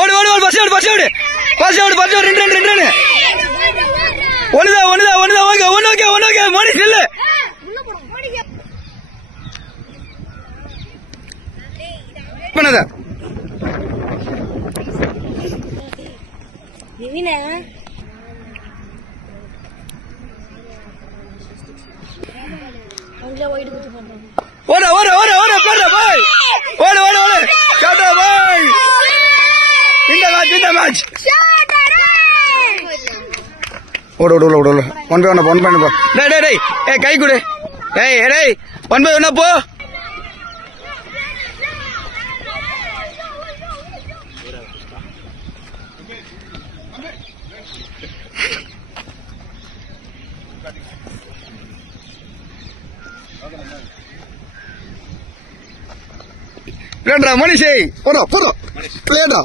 ஓடு ஓடு ஓடு பஸ் ஓடு பஸ் ஓடு பஸ் ஓடு பஸ் ஓடு 2 2 2 ஒண்ணுதான் ஒண்ணுதான் ஒண்ணுதான் ஓகே ஒண்ணு ஓகே ஒண்ணு ஓகே மோடி செல்லு பண்ணதா நிவினா அவங்களே ஓடி குத்து பண்றாங்க ஓட ஓட ஓட ஓட போடா பாய் ஓட ஓட ஓட காடா பாய் இந்த மேட்ச் ஓட ஓட ஓட ஓட 1 by 1 டேய் டேய் டேய் ஏய் கை குடு ஏய் டேய் 1 by 1 போ Play Manish, photo, play da,